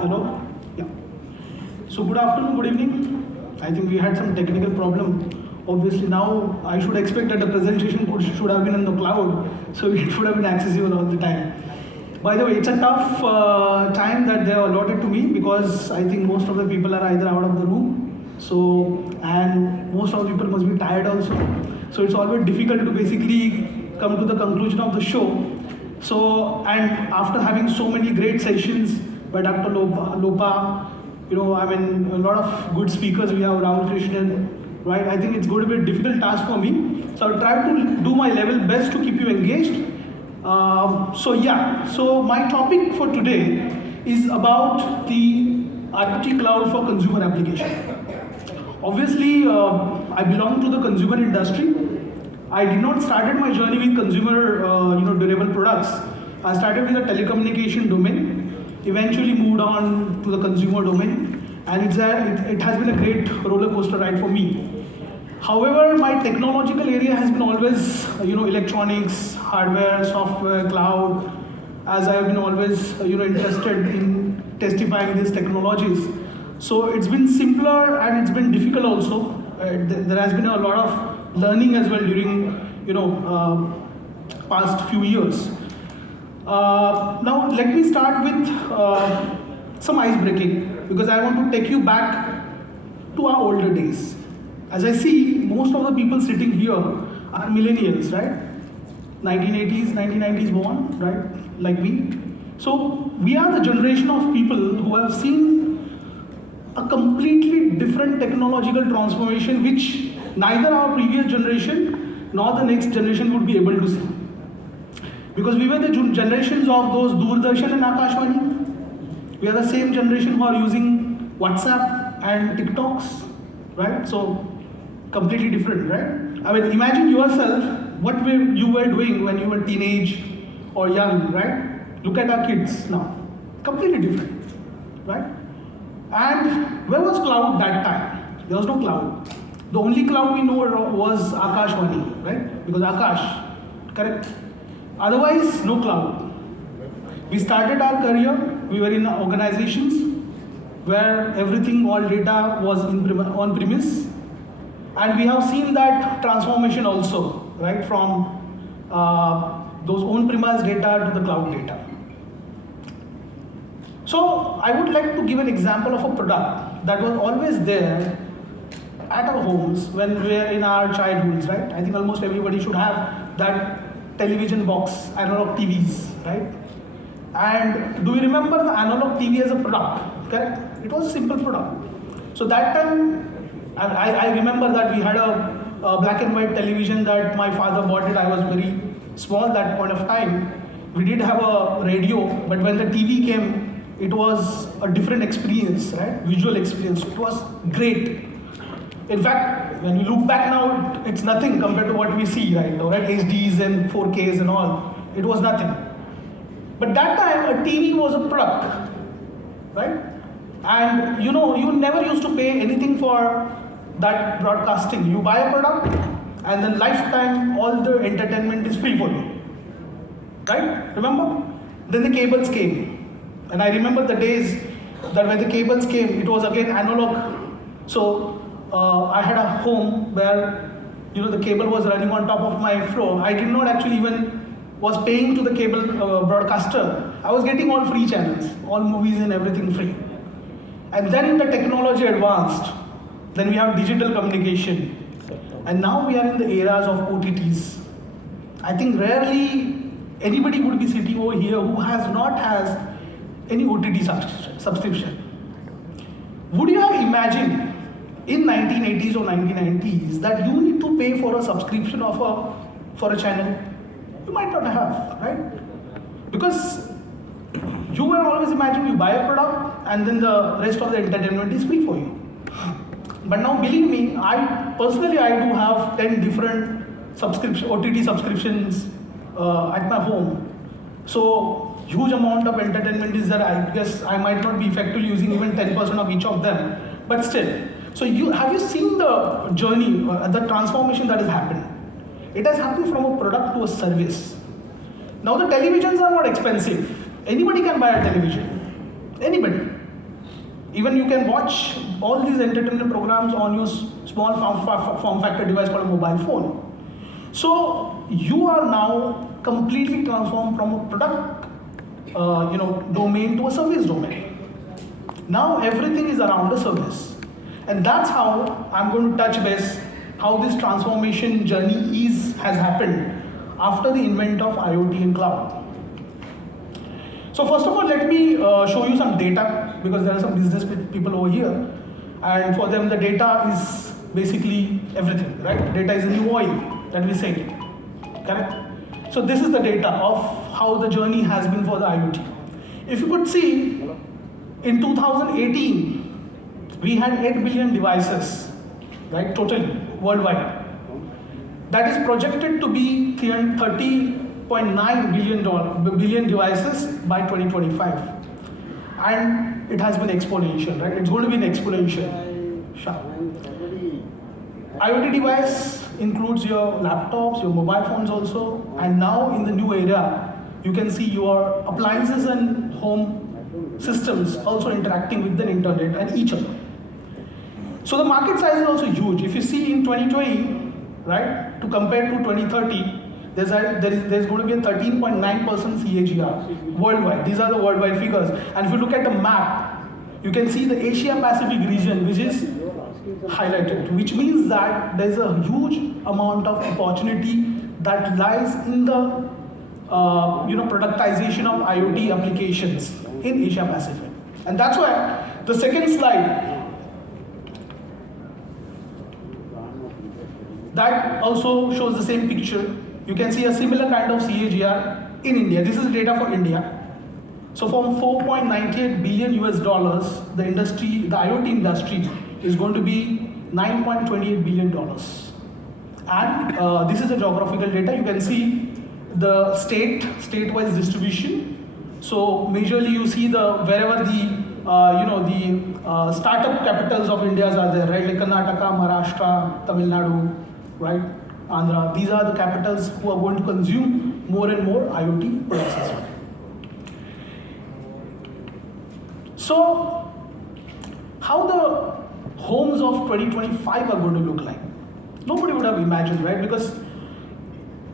Hello? Yeah. So good afternoon, good evening. I think we had some technical problem. Obviously now I should expect that the presentation should have been in the cloud, so it should have been accessible all the time. By the way, it's a tough time that they have allotted to me because I think most of the people are either out of the room, and most of the people must be tired also. So it's always difficult to basically come to the conclusion of the show. So, and after having so many great sessions by Dr. Lopa, a lot of good speakers we have, Rahul Krishnan, right? I think it's going to be a difficult task for me. So I'll try to do my level best to keep you engaged. So my topic for today is about the IoT Cloud for consumer application. Obviously, I belong to the consumer industry. I did not started my journey with consumer, durable products. I started with the telecommunication domain, eventually moved on to the consumer domain, and it has been a great roller coaster ride for me. However, my technological area has been always, electronics, hardware, software, cloud, as I have been always, interested in testifying these technologies. So it's been simpler and it's been difficult also. There has been a lot of learning as well during, past few years. Now let me start with some ice breaking because I want to take you back to our older days. As I see, most of the people sitting here are millennials, right? 1980s, 1990s born, right? Like me. So we are the generation of people who have seen a completely different technological transformation which neither our previous generation nor the next generation would be able to see. Because we were the generations of those Doordarshan and Akashvani. We are the same generation who are using WhatsApp and TikToks, right? So completely different, right? I mean, imagine yourself what you were doing when you were teenage or young, right? Look at our kids now, completely different, right? And where was cloud that time? There was no cloud. The only cloud we know was Akashvani, right? Because Akash, correct? Otherwise, no cloud. We started our career, we were in organizations where everything, all data was on premise. And we have seen that transformation also, right? From those on-premise data to the cloud data. So I would like to give an example of a product that was always there at our homes when we were in our childhoods, right? I think almost everybody should have that television box, analog TVs, right? And do you remember the analog TV as a product, correct? It was a simple product. So that time, I remember that we had a black and white television that my father bought it. I was very small at that point of time. We did have a radio, but when the TV came, it was a different experience, right? Visual experience. It was great. In fact, when you look back now, it's nothing compared to what we see right now, right? HDs and 4Ks and all. It was nothing. But that time, a TV was a product, right? And you never used to pay anything for that broadcasting. You buy a product, and then lifetime, all the entertainment is free for you, right? Remember? Then the cables came. And I remember the days that when the cables came, it was again analog. So I had a home where the cable was running on top of my floor. I did not actually even was paying to the cable broadcaster. I was getting all free channels, all movies and everything free. And then the technology advanced. Then we have digital communication. And now we are in the eras of OTTs. I think rarely anybody would be sitting over here who has any OTT subscription. Would you have imagined in 1980s or 1990s that you need to pay for a subscription for a channel? You might not have, right? Because you were always imagining you buy a product and then the rest of the entertainment is free for you. But now believe me, I personally do have 10 different OTT subscriptions at my home. So huge amount of entertainment is there. I guess I might not be effectively using even 10% of each of them, but still. So have you seen the journey, the transformation that has happened? It has happened from a product to a service. Now the televisions are not expensive. Anybody can buy a television. Anybody. Even you can watch all these entertainment programs on your small form factor device called a mobile phone. So you are now completely transformed from a product domain to a service domain. Now everything is around a service. And that's how I'm going to touch base how this transformation journey has happened after the invent of IoT and cloud. So first of all, let me show you some data, because there are some business people over here, and for them the data is basically everything, right? Data is the new oil that we say, correct? So this is the data of how the journey has been for the IoT. If you could see, in 2018, we had 8 billion devices, right, totally, worldwide. That is projected to be 30.9 billion devices by 2025. And it has been exponential, right? It's going to be an exponential. IoT device includes your laptops, your mobile phones also, and now in the new era, you can see your appliances and home systems also interacting with the internet and each other. So the market size is also huge. If you see in 2020, right, to compare to 2030, there's going to be a 13.9% CAGR worldwide. These are the worldwide figures. And if you look at the map, you can see the Asia Pacific region, which is highlighted, which means that there's a huge amount of opportunity that lies in the productization of IoT applications in Asia Pacific. And that's why the second slide, that also shows the same picture. You can see a similar kind of CAGR in India. This is the data for India. So from 4.98 billion US dollars, the IoT industry is going to be $9.28 billion. And this is the geographical data. You can see the state-wise distribution. So majorly you see wherever the startup capitals of India are there, right? Like Karnataka, Maharashtra, Tamil Nadu, right? Andhra. These are the capitals who are going to consume more and more IoT products as well. So, how the homes of 2025 are going to look like? Nobody would have imagined, right? Because,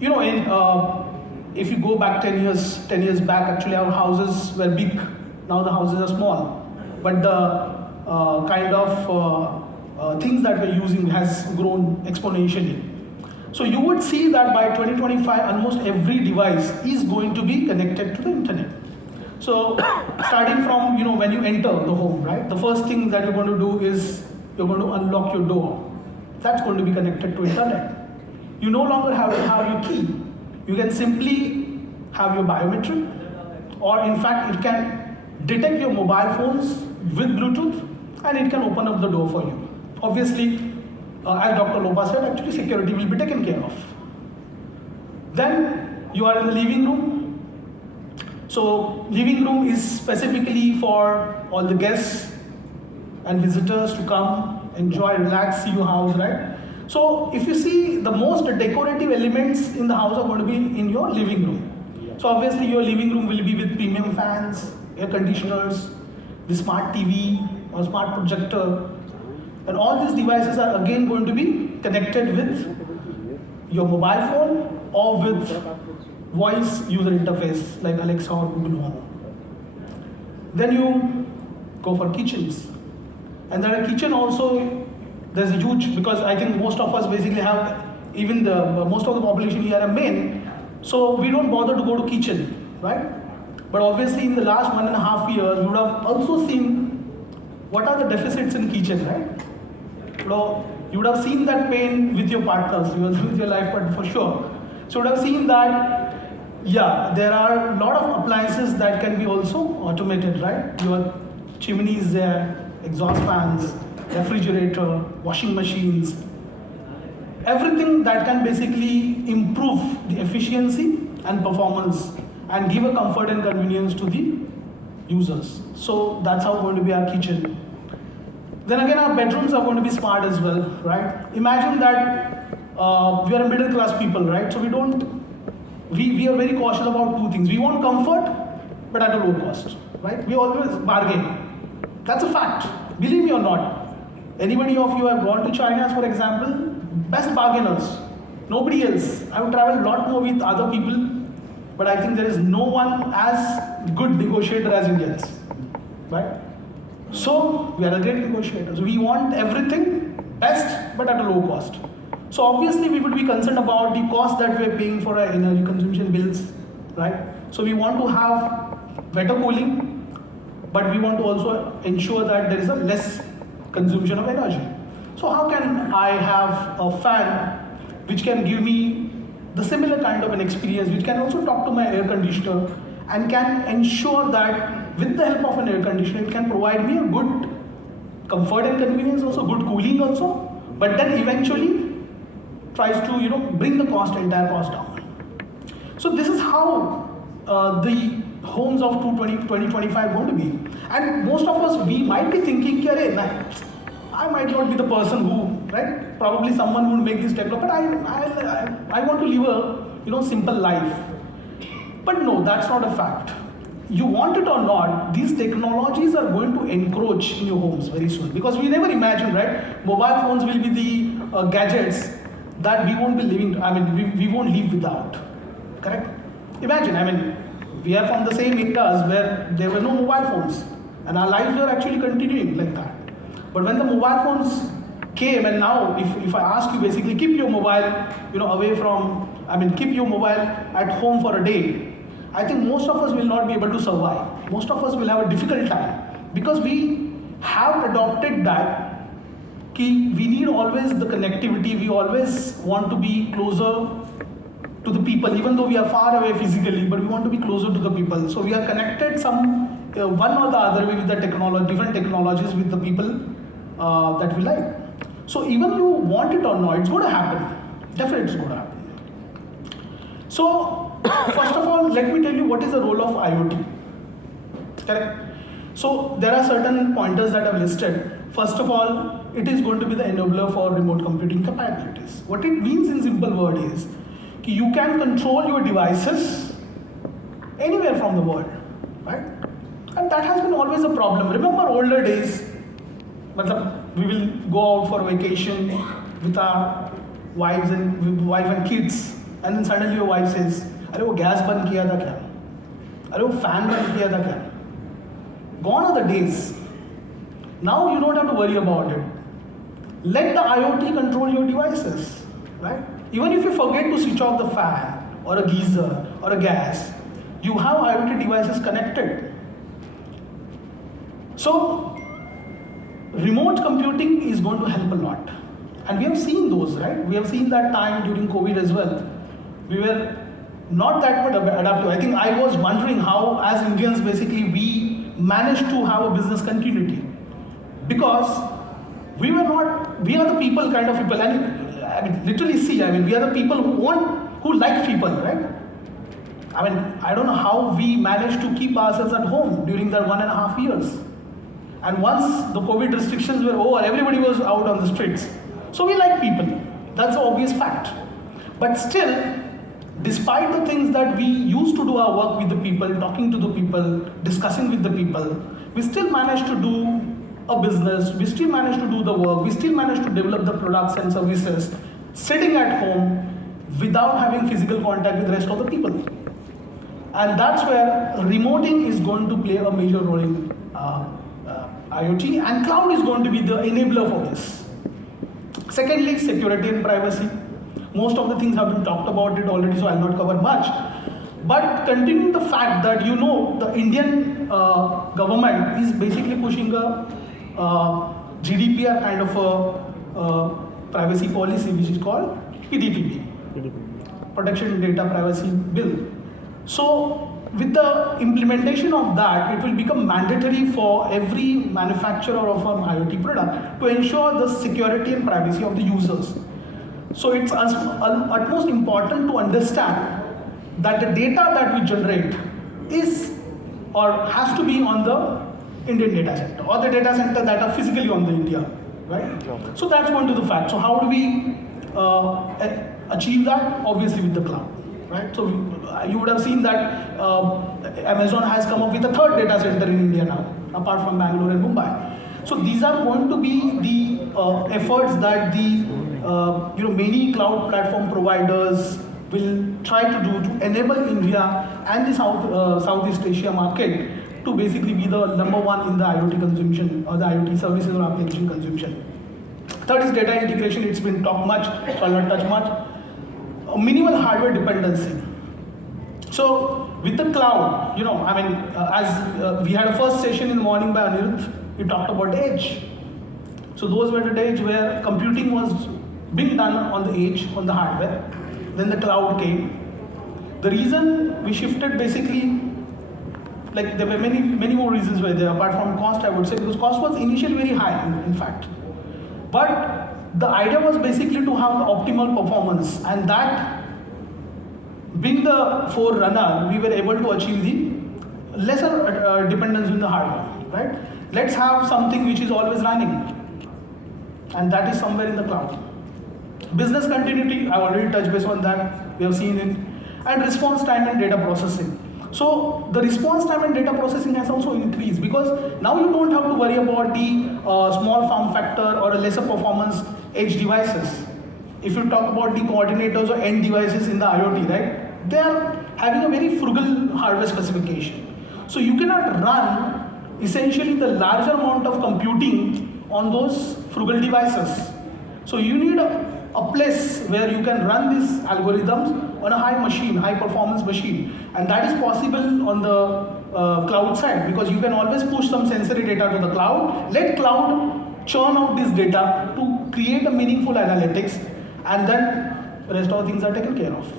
if you go back 10 years back, actually our houses were big. Now the houses are small. But the kind of things that we're using has grown exponentially. So you would see that by 2025, almost every device is going to be connected to the internet. So starting from, when you enter the home, right? The first thing that you're going to do is you're going to unlock your door. That's going to be connected to internet. You no longer have to have your key. You can simply have your biometric, or in fact, it can detect your mobile phones with Bluetooth, and it can open up the door for you. Obviously, as Dr. Lopa said, actually security will be taken care of. Then you are in the living room. So living room is specifically for all the guests and visitors to come, enjoy, relax, see your house, right? So if you see, the most decorative elements in the house are going to be in your living room. So obviously your living room will be with premium fans, air conditioners, the smart TV or smart projector. And all these devices are again going to be connected with your mobile phone or with voice user interface like Alexa or Google Home. Then you go for kitchens. And then a kitchen also, there's a huge, because I think most of us basically have, even most of the population here are men, so we don't bother to go to kitchen, right? But obviously in the last 1.5 years, we would have also seen what are the deficits in kitchen, right? You would have seen that pain with your partners, with your life partner for sure. So you would have seen that, yeah, there are a lot of appliances that can be also automated, right? Your chimneys there, exhaust fans, refrigerator, washing machines, everything that can basically improve the efficiency and performance and give a comfort and convenience to the users. So that's how going to be our kitchen. Then again, our bedrooms are going to be smart as well, right? Imagine that we are middle class people, right? So we are very cautious about two things. We want comfort, but at a low cost, right? We always bargain. That's a fact. Believe me or not. Anybody of you have gone to China, for example, best bargainers. Nobody else. I would travel a lot more with other people, but I think there is no one as good negotiator as Indians, right? So we are a great negotiators. We want everything best, but at a low cost. So obviously we would be concerned about the cost that we are paying for our energy consumption bills, right? So we want to have better cooling, but we want to also ensure that there is a less consumption of energy. So how can I have a fan which can give me the similar kind of an experience, which can also talk to my air conditioner and can ensure that with the help of an air conditioner, it can provide me a good comfort and convenience, also good cooling also, but then eventually tries to bring the entire cost down. So this is how the homes of 2025 are going to be. And most of us, we might be thinking, I might not be the person who, right? Probably someone who will make this technology, but I want to live a simple life. But no, that's not a fact. You want it or not, these technologies are going to encroach in your homes very soon. Because we never imagined, right? Mobile phones will be the gadgets that we won't be living, we won't live without. Correct? Imagine, we are from the same eras where there were no mobile phones. And our lives were actually continuing like that. But when the mobile phones came, and now if I ask you basically keep your mobile away from, keep your mobile at home for a day, I think most of us will not be able to survive. Most of us will have a difficult time because we have adopted that we need always the connectivity, we always want to be closer to the people, even though we are far away physically, but we want to be closer to the people. So we are connected one or the other way with the different technologies with the people that we like. So even you want it or not, it's going to happen. Definitely it's going to happen. So first of all, let me tell you what is the role of IoT. Correct? So there are certain pointers that I've listed. First of all, it is going to be the enabler for remote computing capabilities. What it means in simple word is you can control your devices anywhere from the world, right? And that has been always a problem. Remember older days, we will go out for vacation with our wife and kids, and then suddenly your wife says, "Arey wo gas band kiya tha kya? Arey wo fan band kiya tha kya?" Gone are the days. Now you don't have to worry about it. Let the IoT control your devices, right? Even if you forget to switch off the fan or a geyser or a gas, you have IoT devices connected. So remote computing is going to help a lot. And we have seen those, right? We have seen that time during COVID as well. We were not that much adaptive. I think I was wondering how, as Indians, basically, we managed to have a business continuity. Because we are the people kind of people, and literally we are the people who like people, right? I don't know how we managed to keep ourselves at home during that 1.5 years. And once the COVID restrictions were over, everybody was out on the streets. So we like people. That's an obvious fact. But still, despite the things that we used to do our work with the people, talking to the people, discussing with the people, we still managed to do a business, we still managed to do the work, we still managed to develop the products and services, sitting at home without having physical contact with the rest of the people. And that's where remoting is going to play a major role in IoT, and cloud is going to be the enabler for this. Secondly, security and privacy. Most of the things have been talked about it already, so I'll not cover much. But continuing the fact that the Indian government is basically pushing a GDPR kind of a privacy policy, which is called PDPP, Protection Data Privacy Bill. So with the implementation of that, it will become mandatory for every manufacturer of an IoT product to ensure the security and privacy of the users. So it's utmost important to understand that the data that we generate is or has to be on the Indian data center or the data center that are physically on the India, right? So that's going to the fact. So how do we achieve that? Obviously with the cloud, right? So you would have seen that Amazon has come up with a third data center in India now. apart from Bangalore and Mumbai. So these are going to be the efforts that the many cloud platform providers will try to do to enable India and the Southeast Asia market to basically be the number one in the IoT consumption or the IoT services or application consumption. Third is data integration. It's been talked much, so I'll not touch much. Minimal hardware dependency. So with the cloud, as we had a first session in the morning by Anirudh, we talked about the edge. So those were the days where computing was being done on the edge, on the hardware. Then the cloud came. The reason we shifted basically, like there were many more reasons were there apart from cost, I would say, because cost was initially very high in fact. But the idea was basically to have the optimal performance, and that being the forerunner, we were able to achieve the lesser dependence on the hardware, right? Let's have something which is always running, and that is somewhere in the cloud. Business continuity, I already touched base on that, we have seen it, and response time and data processing. So the response time and data processing has also increased because now you don't have to worry about the small form factor or a lesser performance edge devices. If you talk about the coordinators or end devices in the IoT, right, they are having a very frugal hardware specification. So you cannot run essentially the larger amount of computing on those frugal devices. So you need a place where you can run these algorithms on a high machine, high performance machine. And that is possible on the cloud side because you can always push some sensory data to the cloud, let cloud churn out this data to create a meaningful analytics, and then the rest of the things are taken care of.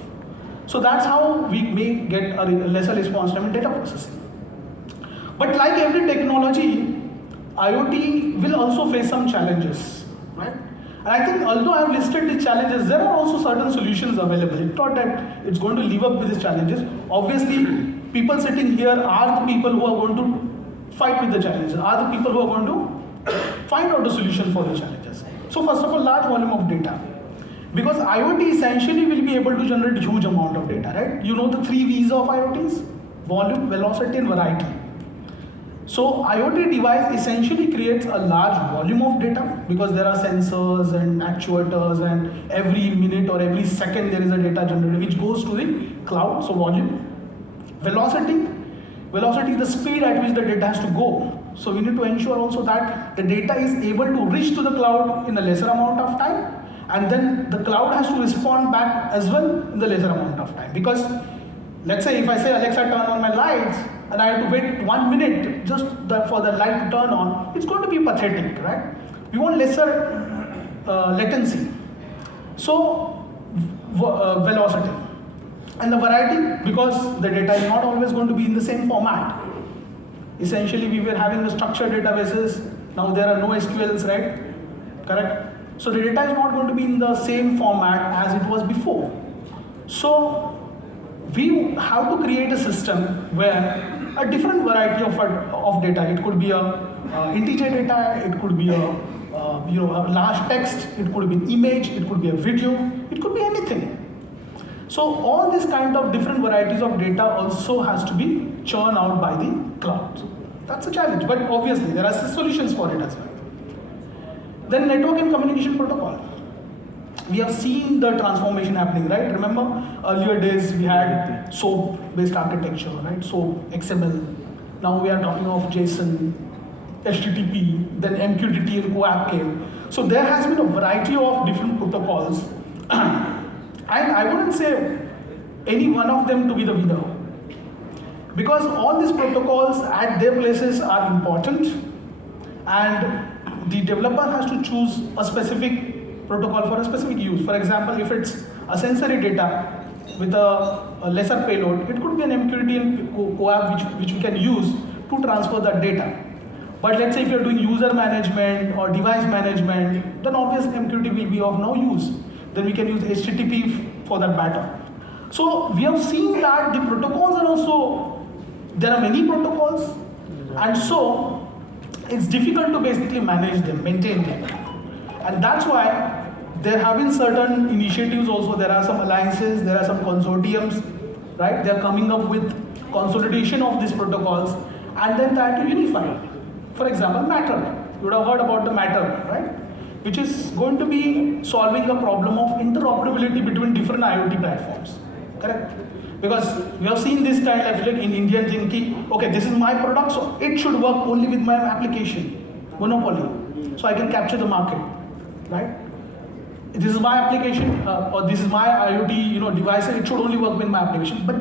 So that's how we may get a lesser response time in data processing. But like every technology, IoT will also face some challenges, right? And I think although I've listed the challenges, there are also certain solutions available. It's not that it's going to live up with these challenges. Obviously, people sitting here are the people who are going to fight with the challenges, are the people who are going to find out the solution for the challenges. So first of all, large volume of data. Because IoT essentially will be able to generate huge amount of data, right? You know the 3 V's of IoTs? Volume, velocity, and variety. So IoT device essentially creates a large volume of data because there are sensors and actuators, and every minute or every second there is a data generated which goes to the cloud, so volume. Velocity is the speed at which the data has to go. So we need to ensure also that the data is able to reach to the cloud in a lesser amount of time, and then the cloud has to respond back as well in the lesser amount of time. Because let's say if I say Alexa turn on my lights, and I have to wait 1 minute just for the light to turn on, it's going to be pathetic, right? We want lesser latency. So velocity. And the variety, because the data is not always going to be in the same format. Essentially, we were having the structured databases, now there are no SQLs, right? Correct? So the data is not going to be in the same format as it was before. So we have to create a system where a different variety of data, it could be a integer data, it could be a large text, it could be an image, it could be a video, it could be anything. So all these kind of different varieties of data also has to be churned out by the cloud. That's a challenge, but obviously there are solutions for it as well. Then network and communication protocol. We have seen the transformation happening, right? Remember earlier days we had SOAP based architecture, right? SOAP, XML. Now we are talking of JSON, HTTP, then MQTT and CoAP came. So there has been a variety of different protocols. And I wouldn't say any one of them to be the winner. Because all these protocols at their places are important, and the developer has to choose a specific protocol for a specific use. For example, if it's a sensory data with a lesser payload, it could be an MQTT and CoAP which we can use to transfer that data. But let's say if you're doing user management or device management, then obviously MQTT will be of no use. Then we can use HTTP for that matter. So we have seen that the protocols are also, there are many protocols, and so it's difficult to basically manage them, maintain them. And that's why there have been certain initiatives also, there are some alliances, there are some consortiums, right? They're coming up with consolidation of these protocols and then try to unify it. For example, Matter. You would have heard about the Matter, right? Which is going to be solving a problem of interoperability between different IoT platforms, correct? Because we have seen this kind of like in Indian thinking, okay, this is my product, so it should work only with my application, monopoly, so I can capture the market, right? This is my application, or this is my IoT, device, and it should only work with my application. But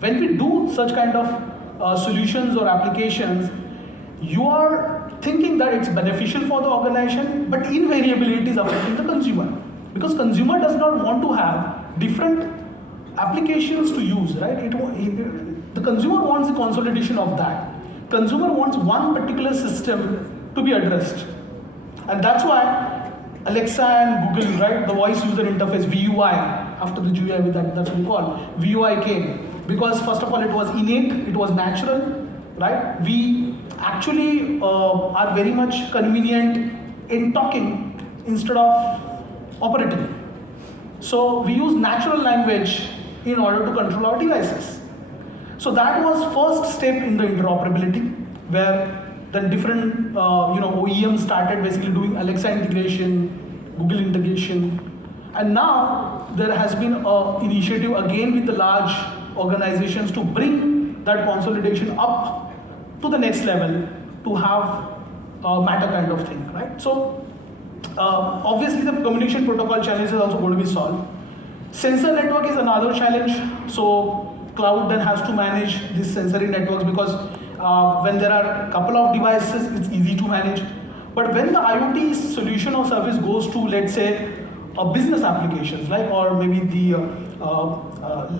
when we do such kind of solutions or applications, you are thinking that it's beneficial for the organization, but invariably it is affecting the consumer, because consumer does not want to have different applications to use, right? The consumer wants the consolidation of that. Consumer wants one particular system to be addressed, and that's why Alexa and Google, right, the voice user interface, VUI, after the GUI, that's what we call, VUI came, because first of all it was innate, it was natural, right? We actually are very much convenient in talking instead of operating. So we use natural language in order to control our devices. So that was first step in the interoperability, where then different OEMs started basically doing Alexa integration, Google integration, and now there has been an initiative again with the large organizations to bring that consolidation up to the next level to have a Matter kind of thing, right? So obviously the communication protocol challenge is also going to be solved. Sensor network is another challenge. So cloud then has to manage these sensory networks, because when there are a couple of devices, it's easy to manage. But when the IoT solution or service goes to, let's say, a business applications, like, or maybe the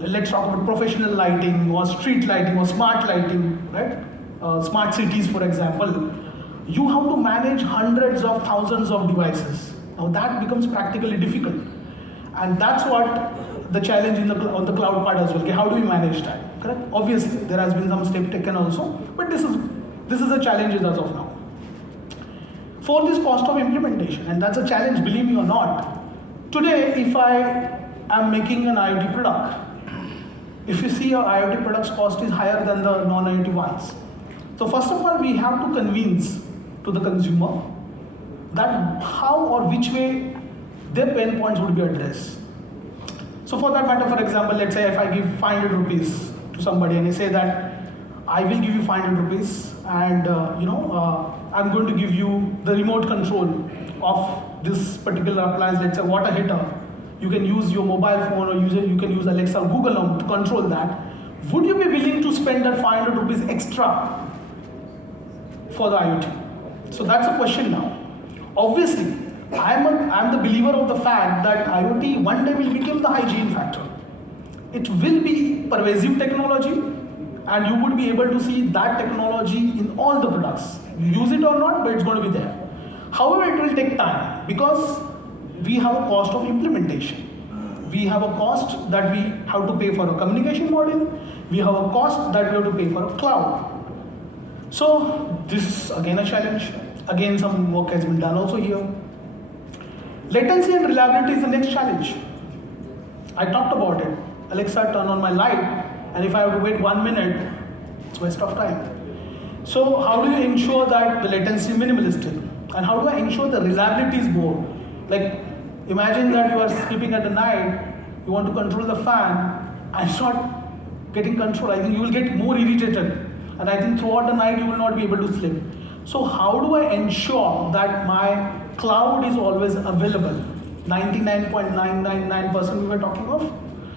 let's talk about professional lighting or street lighting or smart lighting, right? Smart cities, for example, you have to manage hundreds of thousands of devices. Now that becomes practically difficult, and that's what the challenge on the cloud part as well. Okay, how do we manage that? Correct? Obviously, there has been some step taken also, but this is a challenge as of now. Fourth is cost of implementation, and that's a challenge, believe me or not. Today, if I am making an IoT product, if you see our IoT product's cost is higher than the non-IoT ones. So first of all, we have to convince to the consumer that how or which way their pain points would be addressed. So for that matter, for example, let's say if I give 500 rupees to somebody and I say that I will give you 500 rupees and I'm going to give you the remote control of this particular appliance, let's say water heater. You can use your mobile phone, or you can use Alexa or Google Home to control that. Would you be willing to spend that 500 rupees extra for the IoT? So that's a question now. Obviously, I'm the believer of the fact that IoT one day will become the hygiene factor. It will be pervasive technology, and you would be able to see that technology in all the products. You use it or not, but it's going to be there. However, it will take time, because we have a cost of implementation. We have a cost that we have to pay for a communication model. We have a cost that we have to pay for a cloud. So this is again a challenge. Again, some work has been done also here. Latency and reliability is the next challenge. I talked about it. Alexa, turn on my light, and if I have to wait 1 minute, it's waste of time. So how do you ensure that the latency is minimalistic? And how do I ensure the reliability is more? Like, imagine that you are sleeping at the night, you want to control the fan, and it's not getting control. I think you will get more irritated. And I think throughout the night you will not be able to sleep. So how do I ensure that my cloud is always available? 99.999% we were talking of.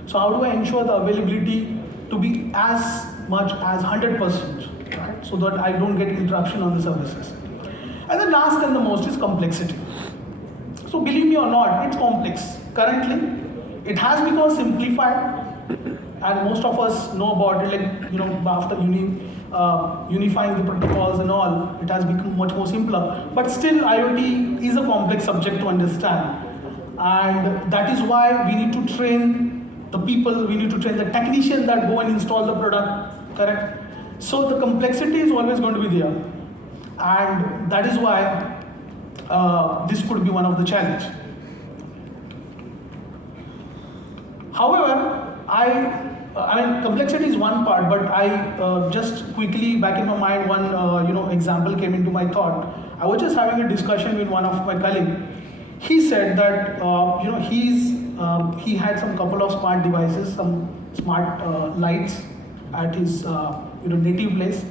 So how do I ensure the availability to be as much as 100%, right? So that I don't get interruption on the services. And the last and the most is complexity. So believe me or not, it's complex. Currently, it has become simplified, and most of us know about it, like, after unifying the protocols and all, it has become much more simpler. But still, IoT is a complex subject to understand. And that is why we need to train the people, we need to train the technicians that go and install the product, correct? So the complexity is always going to be there. And that is why this could be one of the challenges. However, I I mean, complexity is one part, but I just quickly back in my mind one example came into my thought. I was just having a discussion with one of my colleagues. He said that he had some couple of smart devices, some smart lights at his native place,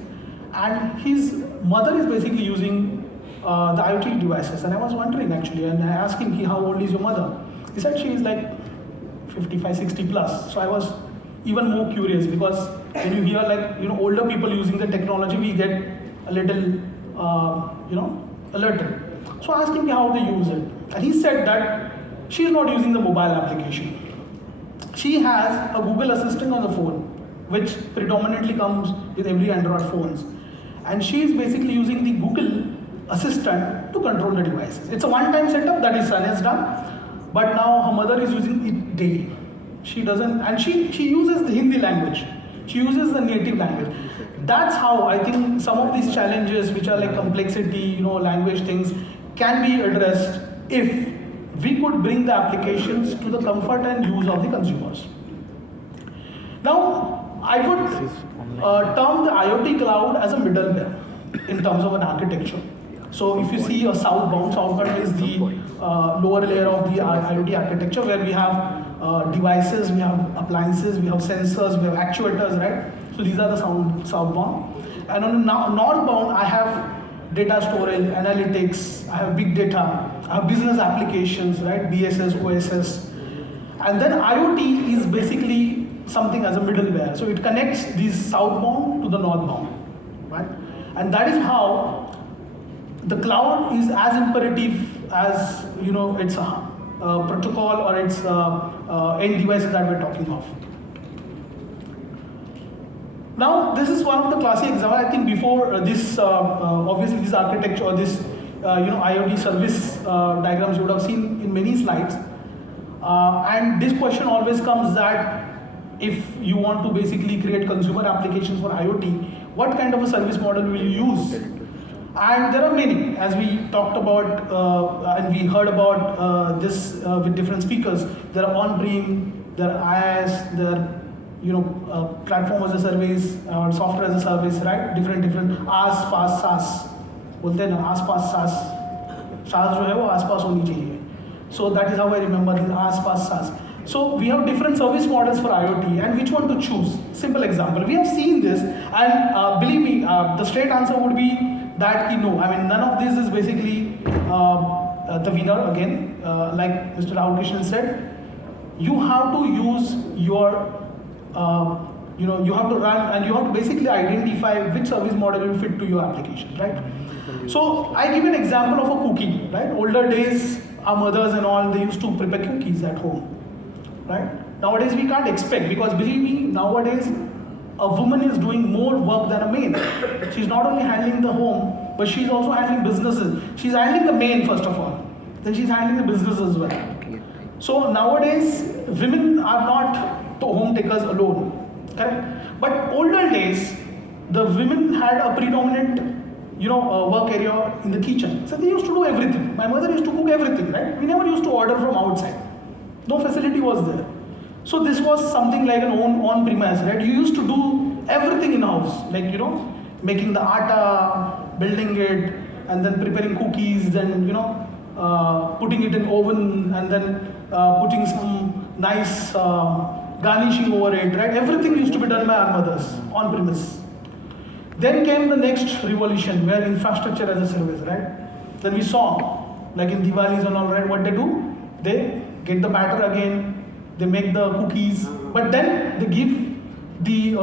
and his mother is basically using the IoT devices. And I was wondering actually, and I asked him, how old is your mother? He said she is like 55, 60 plus. So I was even more curious, because when you hear older people using the technology, we get a little alerted. So I asked him how they use it, and he said that she is not using the mobile application. She has a Google Assistant on the phone, which predominantly comes with every Android phones, and she is basically using the Google Assistant to control the devices. It's a one-time setup that his son has done, but now her mother is using it daily. She doesn't, and she uses the Hindi language. She uses the native language. That's how I think some of these challenges, which are like complexity, language things, can be addressed if we could bring the applications to the comfort and use of the consumers. Now, I would term the IoT Cloud as a middleware in terms of an architecture. So if you see a southbound is the lower layer of the IoT architecture, where we have devices, we have appliances, we have sensors, we have actuators, right? So these are the southbound. And on the northbound, I have data storage, analytics, I have big data, I have business applications, right? BSS, OSS. And then IoT is basically something as a middleware. So it connects these southbound to the northbound, right? And that is how the cloud is as imperative as its protocol or its end devices that we're talking of. Now, this is one of the classic examples. I think before this, obviously this architecture or this IoT service diagrams you would have seen in many slides. And this question always comes that if you want to basically create consumer applications for IoT, what kind of a service model will you use? And there are many, as we talked about and we heard about this with different speakers. There are on-prem, there are IaaS, there are platform as a service or software as a service, right? Different IaaS, PaaS, SaaS. बोलते हैं ना IaaS, PaaS, SaaS. SaaS जो है वो आस-पास होनी चाहिए. So that is how I remember the IaaS, PaaS, SaaS. So we have different service models for IoT, and which one to choose? Simple example. We have seen this, and believe me, the straight answer would be that no. I mean, none of this is basically the winner again. Like Mr. Rahul Krishnan said, you have to use your, you have to run and you have to basically identify which service model will fit to your application, right? So I give an example of a cookie, right? Older days, our mothers and all, they used to prepare cookies at home, right? Nowadays we can't expect, because believe me, nowadays a woman is doing more work than a man. She's not only handling the home, but she's also handling businesses. She's handling the main first of all, then she's handling the business as well. So nowadays, women are not home takers alone, correct? But older days, the women had a predominant, work area in the kitchen. So they used to do everything. My mother used to cook everything, right? We never used to order from outside. No facility was there. So this was something like an on-premise, right? You used to do everything in-house, like, making the atta, building it, and then preparing cookies, then, putting it in oven, and then putting some nice garnishing over it, right? Everything used to be done by our mothers, on-premise. Then came the next revolution, where infrastructure as a service, right? Then we saw, like in Diwalis and all, right, what they do? They get the batter again, they make the cookies, but then they give the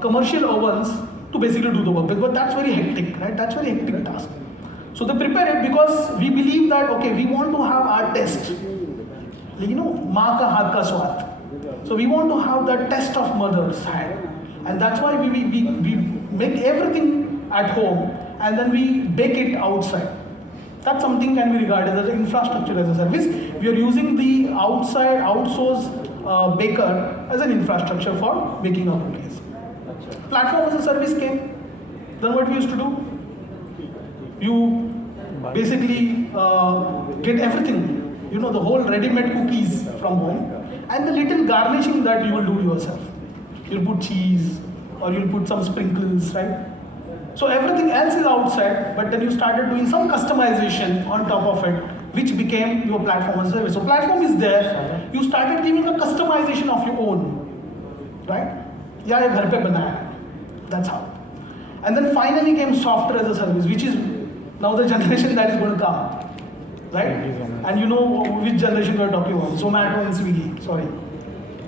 commercial ovens to basically do the work. But that's very hectic, right? That's very hectic task. So they prepare it because we believe that, okay, we want to have our test. Maa ka haath ka swad. So we want to have that test of mother's hand. And that's why we make everything at home and then we bake it outside. That something can be regarded as an infrastructure as a service. We are using the outside outsourced baker as an infrastructure for making our cookies. Platform as a service came. Then what we used to do? You basically get everything, the whole ready-made cookies from home, and the little garnishing that you will do yourself. You'll put cheese, or you'll put some sprinkles, right? So everything else is outside, but then you started doing some customization on top of it, which became your platform as a service. So platform is there, you started giving a customization of your own, right? Yeah, ye ghar pe banaya hai. That's how. And then finally came software as a service, which is now the generation that is going to come, right? And you know which generation we are talking about, Zomato and Swiggy, sorry.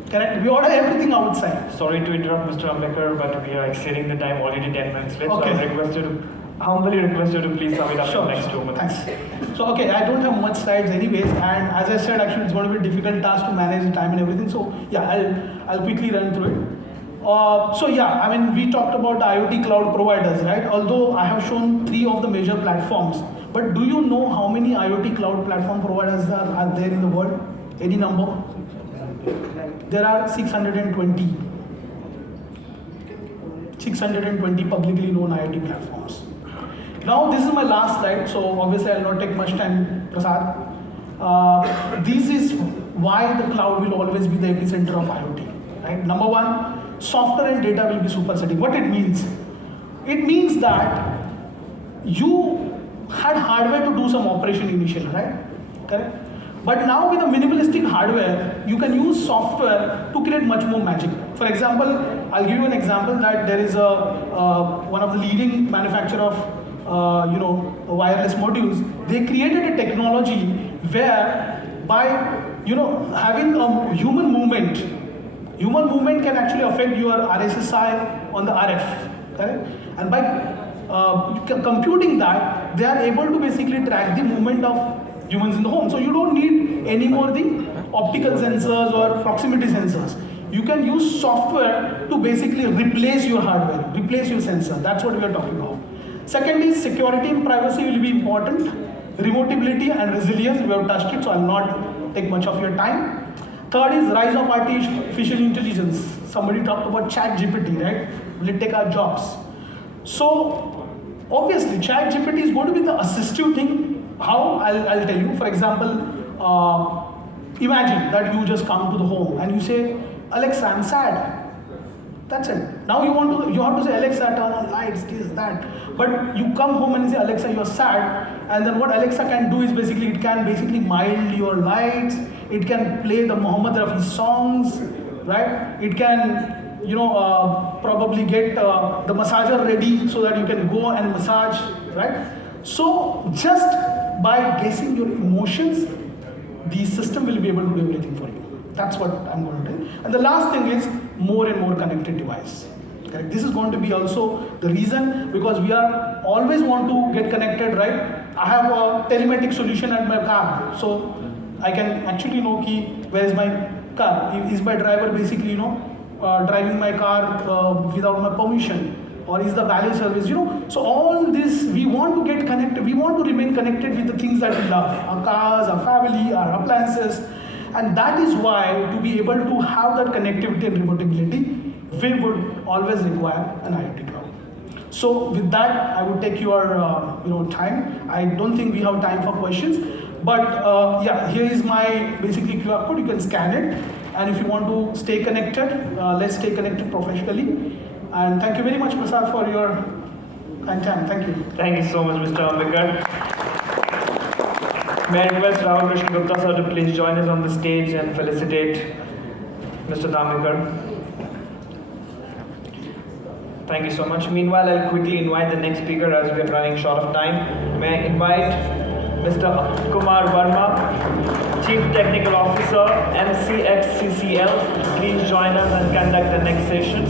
Correct? We order everything outside. Sorry to interrupt, Mr. Ambekar, but we are exceeding the time already 10 minutes late. Okay. So I humbly request you to please sum it up in the next 2 minutes. Thanks. So, okay, I don't have much slides anyways, and as I said, actually, it's going to be a difficult task to manage the time and everything. So, yeah, I'll quickly run through it. So, yeah, I mean, we talked about IoT cloud providers, right? Although I have shown 3 of the major platforms, but do you know how many IoT cloud platform providers are there in the world? Any number? There are 620. 620 publicly known IoT platforms. Now this is my last slide, so obviously I'll not take much time, Prasad. This is why the cloud will always be the epicenter of IoT. Right? Number one, software and data will be supersetting. What it means? It means that you had hardware to do some operation initially, right? Correct? But now with a minimalistic hardware, you can use software to create much more magic. For example, I'll give you an example that there is one of the leading manufacturer of wireless modules. They created a technology where by having a human movement can actually affect your RSSI on the RF, correct? And by computing that, they are able to basically track the movement of humans in the home. So you don't need any more the optical sensors or proximity sensors. You can use software to basically replace your hardware, replace your sensor. That's what we are talking about. Second is security and privacy will be important. Remotability and resilience, we have touched it, so I'll not take much of your time. Third is rise of artificial intelligence. Somebody talked about ChatGPT, right? Will it take our jobs? So obviously ChatGPT is going to be the assistive thing. How? I'll tell you. For example, imagine that you just come to the home and you say, Alexa, I'm sad. That's it. Now you have to say, Alexa, turn on lights, this, that. But you come home and you say, Alexa, you're sad. And then what Alexa can do is it can basically mild your lights. It can play the Muhammad Rafi songs, right? It can, probably get the massager ready so that you can go and massage, right? So just by guessing your emotions, the system will be able to do everything for you. That's what I'm going to do. And the last thing is more and more connected device. Correct? This is going to be also the reason, because we are always want to get connected, right? I have a telematic solution at my car, so I can actually know where is my car. Is my driver basically driving my car without my permission? Or is the valet service, So all this, we want to get connected, we want to remain connected with the things that we love, our cars, our family, our appliances. And that is why, to be able to have that connectivity and remotability, we would always require an IoT cloud. So with that, I would take your time. I don't think we have time for questions. But here is my basically QR code, you can scan it. And if you want to stay connected, let's stay connected professionally. And thank you very much, Prasad, for your kind time. Thank you. Thank you so much, Mr. Ambekar. May I request Rahul Krishna Gupta sir to please join us on the stage and felicitate Mr. Ambekar. Thank you so much. Meanwhile, I'll quickly invite the next speaker as we are running short of time. May I invite Mr. Kumar Verma, Chief Technical Officer, MCXCCL, to please join us and conduct the next session.